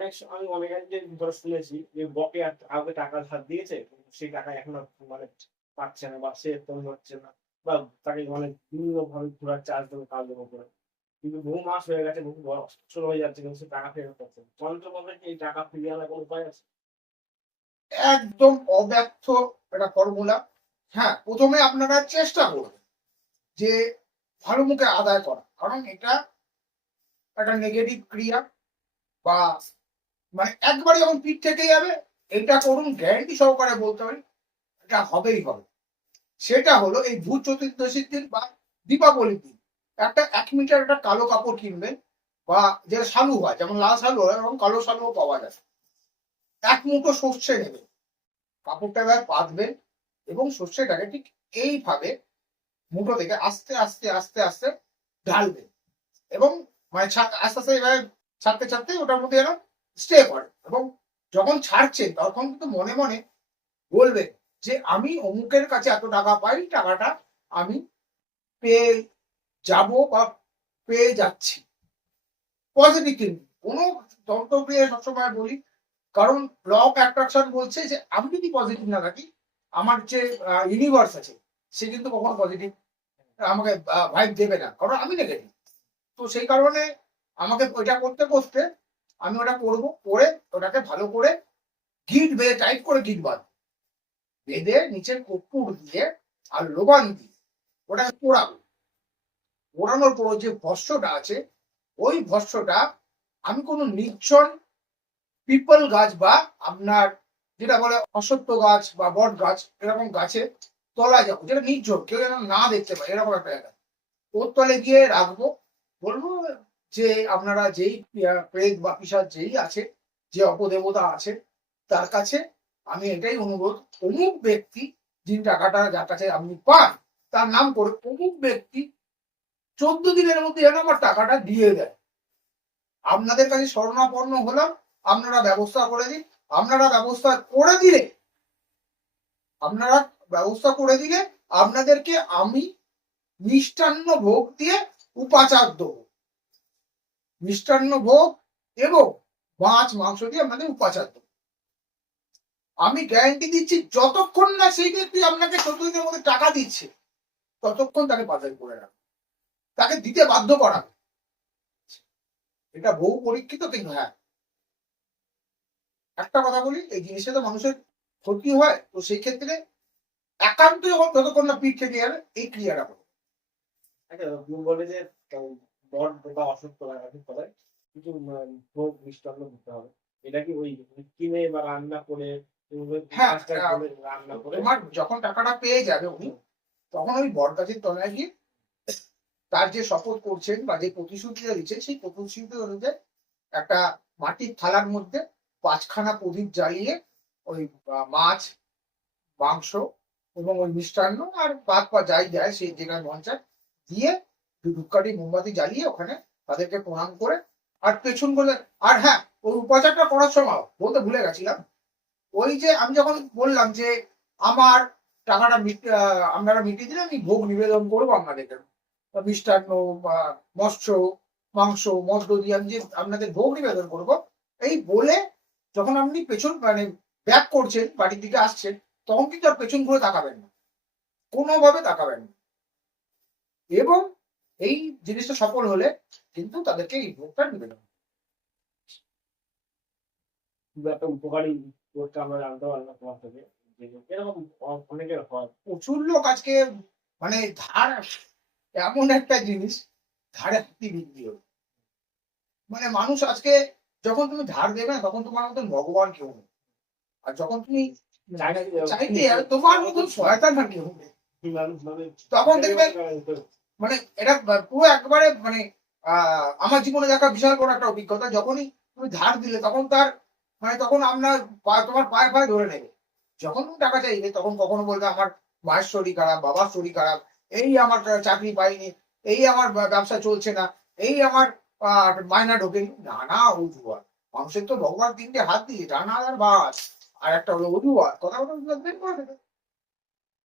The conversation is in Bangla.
অনেক আমি অনেক ধরো শুনেছি যে বকে টাকা ধার দিয়েছে সেই টাকা মানে পাচ্ছে না বা সে হচ্ছে না বা তাকে মানে বিভিন্ন ভাবে ঘোরার চার্জ কাজ দেবো করে। কিন্তু বহু মাস হয়ে গেছে, বহু হয়ে যাচ্ছে, কিন্তু সে টাকা ফেরত পাচ্ছে এই টাকা আনার কোনো উপায় আছে? একদম অব্যর্থ একটা ফর্মুলা হ্যাঁ প্রথমে আপনারা চেষ্টা করবেন যে ভালো মুখে আদায় করা। কারণ এটা একটা নেগেটিভ ক্রিয়া বা মানে একবারে যখন পিঠ থেকে যাবে, এটা করুন গ্যারান্টি সহকারে বলতে পারি এটা হবেই হবে। সেটা হলো এই ভূত চতুর্দশীর দিন বা দীপাবলির দিন। একটা এক মিটার একটা কালো কাপড় কিনবেন বা যেটা শালু হয়, যেমন লাল শালু হয় এবং কালো শালুও পাওয়া যায়। এক মুঠো সর্ষে নেবেন। কাপড়টা এবার পাতবেন এবং সর্ষেটাকে ঠিক এইভাবে মুঠো থেকে আস্তে আস্তে আস্তে আস্তে ঢালবেন এবং মানে আস্তে আস্তে এভাবে ছাড়তে ছাড়তে ওটার মধ্যে যেন স্টে করে। এবং যখন ছাড়ছেন তখন কিন্তু মনে মনে বলবেন যে, আমি অমুকের কাছে এত টাকা পাই টাকাটা আমি পেয়ে যাব বা পেয়ে যাচ্ছি। পজিটিভ কিন্তু। কোনো তন্ত্রক্রিয়া সবসময় বলি, কারণ অফ অ্যাট্রাকশন বলছে যে, আমি যদি পজিটিভ না থাকি, আমার যে ইউনিভার্স আছে, সে কিন্তু কখনো পজিটিভ আমাকে ভাইব দেবে না। কারণ আমি নেগেটিভ তো সেই কারণে আমাকে ওইটা করতে করতে আমি ওটা করব, করে ওটাকে ভালো করে গিট বেঁধে টাইট করে গিট বাঁধ বেঁধে নিচে কর্পূর দিয়ে আর লোবান দিয়ে ওটাকে পোড়াবো। পোড়ানোর পর যে ভস্যটা আছে, ওই ভস্যটা আমি কোনো নির্জন পিপল গাছ বা আপনার যেটা বলে অসত্য গাছ বা বট গাছ এরকম গাছে তলায় যাব, যেটা নির্জন, কেউ যেন না দেখতে পায়, এরকম একটা জায়গা। ওর তলে গিয়ে রাখব, বলব যে আপনারা যেই প্রেত বা পিসার যেই আছে, যে অপদেবতা আছে, তার কাছে আমি এটাই অনুরোধ, অমুক ব্যক্তি যিনি টাকাটা, যার কাছে আপনি পান, তার নাম করে অমুক ব্যক্তি চোদ্দ দিনের মধ্যে যেন আমার টাকাটা দিয়ে দেয়। আপনাদের কাছে শরণাপন্ন হলাম, আপনারা ব্যবস্থা করে দিন, আপনারা ব্যবস্থা করে দিলে, আপনারা ব্যবস্থা করে দিলে আপনাদেরকে আমি মিষ্টান্ন ভোগ দিয়ে উপাচার দেবো। মিষ্টান্ন ভোগ এবং মাছ, মাংস দিয়ে আপনাদের উপাচার দেবো আমি গ্যারান্টি দিচ্ছি, যতক্ষণ না সেই ব্যক্তি আপনাকে চোদ্দ দিনের মধ্যে টাকা দিচ্ছে, ততক্ষণ তাকে বাজার করে রাখবে তাকে দিতে বাধ্য করা। এটা বহু পরীক্ষিত কিন্তু হ্যাঁ। একটা কথা বলি, এই জিনিসে তো মানুষের ক্ষতি হয়, তো সেই ক্ষেত্রে একান্ত যখন যতক্ষণ না পিঠ থেকে যাবে এই ক্রিয়াটা করো। আচ্ছা বলে যে বট বা কিছু ভোগ মিষ্টান্ন দিতে হবে। এটা কি ওই কিনে বা রান্না করে হ্যাঁ, রান্না করে? তোমার যখন টাকাটা পেয়ে যাবে উনি তখন ওই বট গাছের তলায় গিয়ে তার যে শপথ করছেন বা যে প্রতিশ্রুতিটা দিচ্ছেন সেই প্রতিশ্রুতি অনুযায়ী একটা মাটির থালার মধ্যে পাঁচখানা প্রদীপ জ্বালিয়ে ওই মাছ মাংস এবং ওই মিষ্টান্ন আর পাত পা যাই দেয় সেই যেখানে মন চায় দিয়ে ধূপকাঠি মোমবাতি জ্বালিয়ে ওখানে তাদেরকে প্রণাম করে আর পেছন করে আর হ্যাঁ ওই উপাচারটা করার সময় বলতে ভুলে গেছিলাম। ওই যে আমি যখন বললাম যে আমার টাকাটা আপনারা মিটিয়ে দিলে আমি ভোগ নিবেদন করব আপনাদেরকে। মিষ্টান্ন বা মৎস্য, মাংস মদ্য দিয়ে আমি যে আপনাদের ভোগ নিবেদন করব, এই বলে যখন আপনি পেছন মানে ব্যাক করছেন, বাড়ির দিকে আসছেন, তখন কিন্তু আর পেছন ঘুরে তাকাবেন না। কোনোভাবে তাকাবেন না। এবং এই জিনিসটা সফল হলে কিন্তু তাদেরকে এই ভোগটা নিবেদন খুব একটা উপকারী করতে আমরা জানতে পারলাম তোমার থেকে। এরকম অনেকের হয়। প্রচুর লোক আজকে মানে ধার এমন একটা জিনিস ধারে হাতি বিক্রি হলো। মানে মানুষ আজকে যখন তুমি ধার দেবে না তখন তোমার মতন ভগবান কেউ নেই। আর যখন তুমি চাইতে তোমার মতন শয়তান আর কেউ তখন দেখবেন মানে এটা পুরো একবারে মানে আহ, আমার জীবনে দেখা বিশাল বড় একটা অভিজ্ঞতা। যখনই তুমি ধার দিলে তখন তার মানে তখন পা- তোমার পায়ে পায়ে ধরে নেবে। যখন তুমি টাকা চাইবে তখন কখনো বলবে আমার মায়ের শরীর খারাপ বাবার শরীর খারাপ এই আমার চাকরি পাইনি এই আমার ব্যবসা চলছে না এই আমার মায়না ঢোকেনি। নানা অজুহাত। মানুষের তো ভগবান তিনটে হাত দিয়ে ডান আর বাস আর একটা হলো অজুহাত। কথা কথা